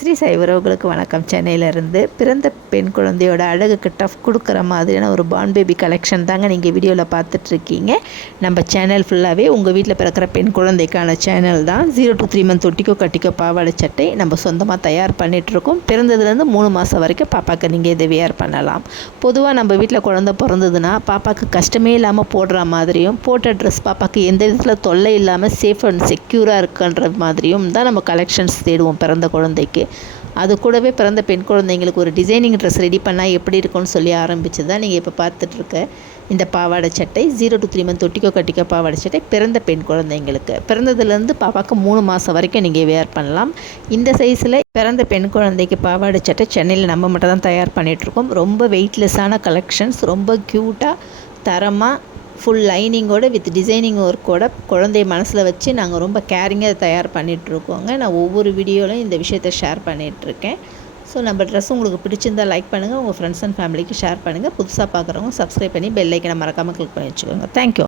ஸ்ரீ சைவரவுகளுக்கு வணக்கம். சென்னையிலேருந்து பிறந்த பெண் குழந்தையோட அழகுக்கு டஃப் கொடுக்குற மாதிரியான ஒரு பான் பேபி கலெக்ஷன் தாங்க நீங்கள் வீடியோவில் பார்த்துட்ருக்கீங்க. நம்ம சேனல் ஃபுல்லாகவே உங்கள் வீட்டில் பிறக்கிற பெண் குழந்தைக்கான சேனல் தான். ஜீரோ டு த்ரீ மந்த் தொட்டிக்கோ கட்டிக்கோ பாவாடை சட்டை நம்ம சொந்தமாக தயார் பண்ணிகிட்ருக்கோம் பிறந்ததுலேருந்து மூணு மாதம் வரைக்கும் பாப்பாவுக்கு நீங்கள் இதை வியர் பண்ணலாம். பொதுவாக நம்ம வீட்டில் குழந்த பிறந்ததுன்னா பாப்பாவுக்கு கஷ்டமே இல்லாமல் போடுற மாதிரியும் போட்ட ட்ரெஸ் பாப்பாவுக்கு எந்த விதத்தில் தொல்லை இல்லாமல் சேஃப் அண்ட் செக்யூராக இருக்குன்ற மாதிரியும் தான் நம்ம கலெக்ஷன்ஸ் தேடுவோம் பிறந்த குழந்தைக்கு. அது கூடவே பிறந்த பெண் குழந்தைங்களுக்கு ஒரு டிசைனிங் ட்ரெஸ் ரெடி பண்ணால் எப்படி இருக்கும்னு சொல்லி ஆரம்பிச்சு தான் நீங்கள் இப்போ பார்த்துட்ருக்க இந்த பாவாடை சட்டை. ஜீரோ டு த்ரீ மந்த் தொட்டிக்கோ கட்டிக்கோ பாவாடை சட்டை பிறந்த பெண் குழந்தைங்களுக்கு. பிறந்ததுலேருந்து பாப்பாவுக்கு மூணு மாதம் வரைக்கும் நீங்கள் வேர் பண்ணலாம். இந்த சைஸில் பிறந்த பெண் குழந்தைக்கு பாவாடை சட்டை சென்னையில் நம்ம மட்டும் தான் தயார் பண்ணிகிட்ருக்கோம் ரொம்ப வெயிட்லெஸ்ஸான கலெக்ஷன்ஸ் ரொம்ப க்யூட்டாக தரமாக ஃபுல் லைனிங்கோட வித் டிசைனிங் ஒர்க்கோட குழந்தைய மனசில் வச்சு நாங்கள் ரொம்ப கேரிங்காக தயார் பண்ணிகிட்ருக்கோங்க நான் ஒவ்வொரு வீடியோலையும் இந்த விஷயத்தை ஷேர் பண்ணிகிட்ருக்கேன் ஸோ நம்ம ட்ரெஸ் உங்களுக்கு பிடிச்சிருந்தா லைக் பண்ணுங்கள் உங்கள் ஃப்ரெண்ட்ஸ் அண்ட் ஃபேமிலிக்கு ஷேர் பண்ணுங்கள் புதுசாக பார்க்குறவங்க சப்ஸ்கிரைப் பண்ணி பெல் ஐக்கனை மறக்காமல் கிளிக் பண்ணி வச்சுக்கோங்க. தேங்க்யூ